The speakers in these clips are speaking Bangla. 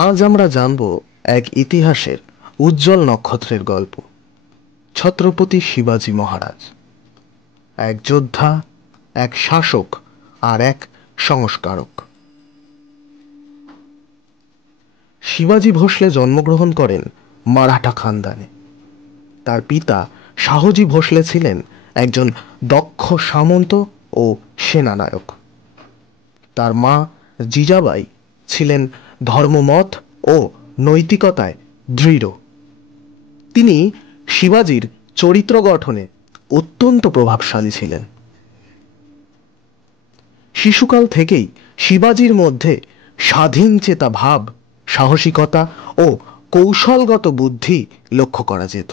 আজ আমরা জানব এক ইতিহাসের উজ্জ্বল নক্ষত্রের গল্প, ছত্রপতি শিবাজী মহারাজ। এক যোদ্ধা, এক শাসক আর এক সংস্কারক। শিবাজী ভোসলে জন্মগ্রহণ করেন মারাঠা খানদানে। তার পিতা শাহজি ভোসলে ছিলেন একজন দক্ষ সামন্ত ও সেনানায়ক। তার মা জিজাবাই ছিলেন ধর্মমত ও নৈতিকতায় দৃঢ়। তিনি শিবাজীর চরিত্র গঠনে অত্যন্ত প্রভাবশালী ছিলেন। শিশুকাল থেকেই শিবাজীর মধ্যে স্বাধীনচেতা ভাব, সাহসিকতা ও কৌশলগত বুদ্ধি লক্ষ্য করা যেত।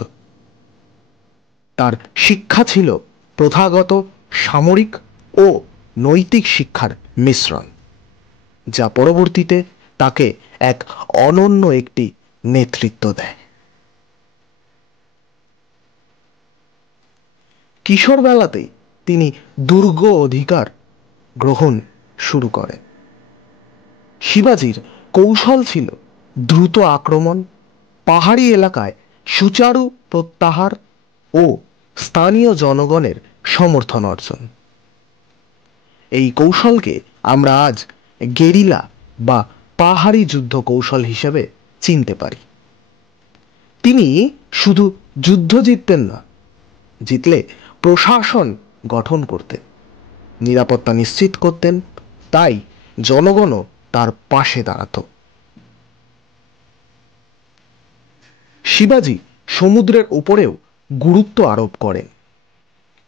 তার শিক্ষা ছিল প্রথাগত সামরিক ও নৈতিক শিক্ষার মিশ্রণ, যা পরবর্তীতে তাকে এক অনন্য একটি নেতৃত্ব দেয়। কিশোর বেলাতেই তিনি দুর্গ অধিকার গ্রহণ শুরু করেন। শিবাজীর কৌশল ছিল দ্রুত আক্রমণ, পাহাড়ি এলাকায় সুচারু প্রত্যাহার ও স্থানীয় জনগণের সমর্থন অর্জন। এই কৌশলকে আমরা আজ গেরিলা বা পাহাড়ি যুদ্ধ কৌশল হিসেবে চিনতে পারি। তিনি শুধু যুদ্ধ জিততেন না, জিতলে প্রশাসন গঠন করতেন, নিরাপত্তা নিশ্চিত করতেন, তাই জনগণও তার পাশে দাঁড়াত। শিবাজী সমুদ্রের উপরেও গুরুত্ব আরোপ করেন।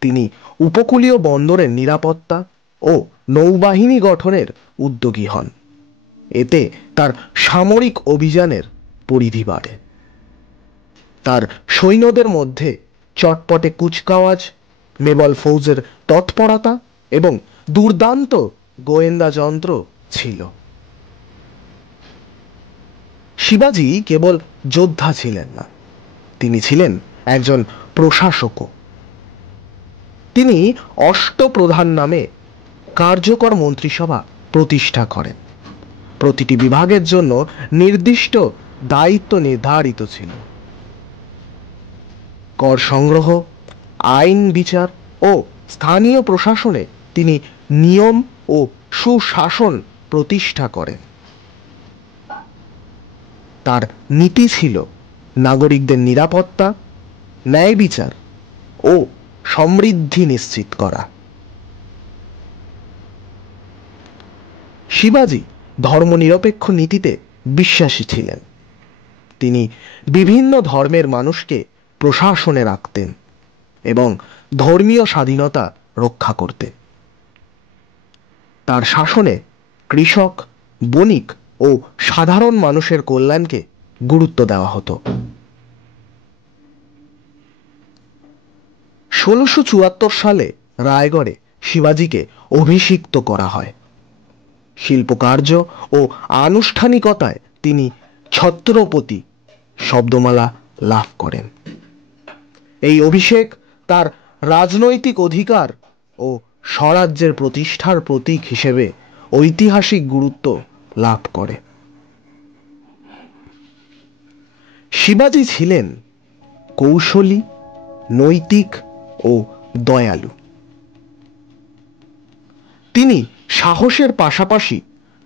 তিনি উপকূলীয় বন্দরের নিরাপত্তা ও নৌবাহিনী গঠনের উদ্যোগী হন। এতে তার সামরিক অভিযানের পরিধি বাড়ে। তার সৈন্যদের মধ্যে চটপটে কুচকাওয়াজ, মেবল ফৌজের তৎপরতা এবং দুর্দান্ত গোয়েন্দা যন্ত্র ছিল। শিবাজী কেবল যোদ্ধা ছিলেন না, তিনি ছিলেন একজন প্রশাসকও। তিনি অষ্টপ্রধান নামে কার্যকর মন্ত্রিসভা প্রতিষ্ঠা করেন। প্রতিটি বিভাগের জন্য নির্দিষ্ট দায়িত্ব নির্ধারিত ছিল। কর সংগ্রহ, আইন বিচার ও স্থানীয় প্রশাসনে তিনি নিয়ম ও সুশাসন প্রতিষ্ঠা করেন। তার নীতি ছিল নাগরিকদের নিরাপত্তা, ন্যায় বিচার ও সমৃদ্ধি নিশ্চিত করা। শিবাজী ধর্মনিরপেক্ষ নীতিতে বিশ্বাসী ছিলেন। তিনি বিভিন্ন ধর্মের মানুষকে প্রশাসনে রাখতেন এবং ধর্মীয় স্বাধীনতা রক্ষা করতেন। তার শাসনে কৃষক, বণিক ও সাধারণ মানুষের কল্যাণকে গুরুত্ব দেওয়া হতো। 1674 সালে রায়গড়ে শিবাজীকে অভিষিক্ত করা হয়। শিল্পকার্য ও আনুষ্ঠানিকতায় তিনি ছত্রপতি শব্দমালা লাভ করেন। এই অভিষেক তার রাজনৈতিক অধিকার ও স্বরাজ্যের প্রতিষ্ঠার প্রতীক হিসেবে ঐতিহাসিক গুরুত্ব লাভ করে। শিবাজী ছিলেন কৌশলী, নৈতিক ও দয়ালু। তিনি সাহসের পাশাপাশি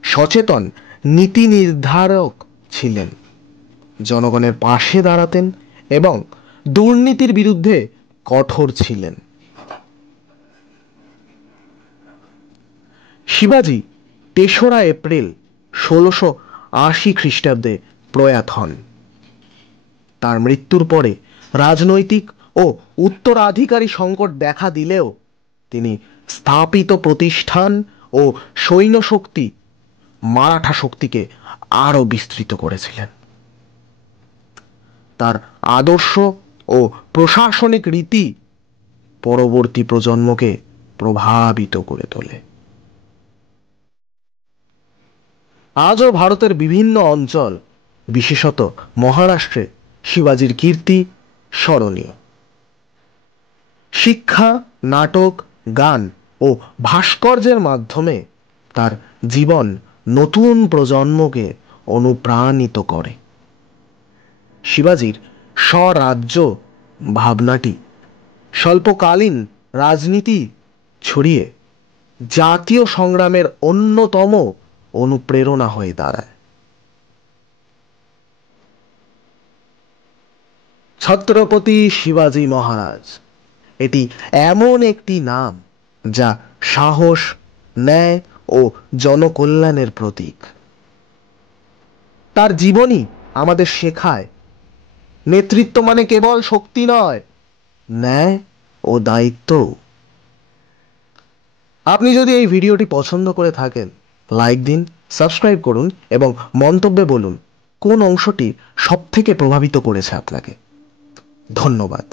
সচেতন নীতি নির্ধারক ছিলেন, জনগণের পাশে দাঁড়াতেন এবং দুর্নীতির বিরুদ্ধে কঠোর ছিলেন। শিবাজী 3রা এপ্রিল 1680 খ্রিস্টাব্দে প্রয়াত হন। তার মৃত্যুর পরে রাজনৈতিক ও উত্তরাধিকারী সংকট দেখা দিলেও তিনি স্থাপিত প্রতিষ্ঠান ও সৈন্য শক্তি মারাঠা শক্তিকে আরো বিস্তৃত করেছিলেন। তার আদর্শ ও প্রশাসনিক রীতি পরবর্তী প্রজন্মকে প্রভাবিত করে তোলে। আজও ভারতের বিভিন্ন অঞ্চল, বিশেষত মহারাষ্ট্রে শিবাজীর কীর্তি স্মরণীয়। শিক্ষা, নাটক, গান ও ভাস্কর্যের মাধ্যমে তার জীবন নতুন প্রজন্মকে অনুপ্রাণিত করে। শিবাজির স্বরাজ্য ভাবনাটি স্বল্পকালীন রাজনীতি ছড়িয়ে জাতীয় সংগ্রামের অন্যতম অনুপ্রেরণা হয়ে দাঁড়ায়। ছত্রপতি শিবাজি মহারাজ, এটি এমন একটি নাম যা সাহস, ন্যায় ও জনকল্যাণের প্রতীক। তার জীবনী আমাদের শেখায় নেতৃত্ব মানে কেবল শক্তি নয়, ন্যায় ও দায়িত্ব। আপনি যদি এই ভিডিওটি পছন্দ করে থাকেন, লাইক দিন, সাবস্ক্রাইব করুন এবং মন্তব্যে বলুন কোন অংশটি সবথেকে প্রভাবিত করেছে আপনাকে। ধন্যবাদ।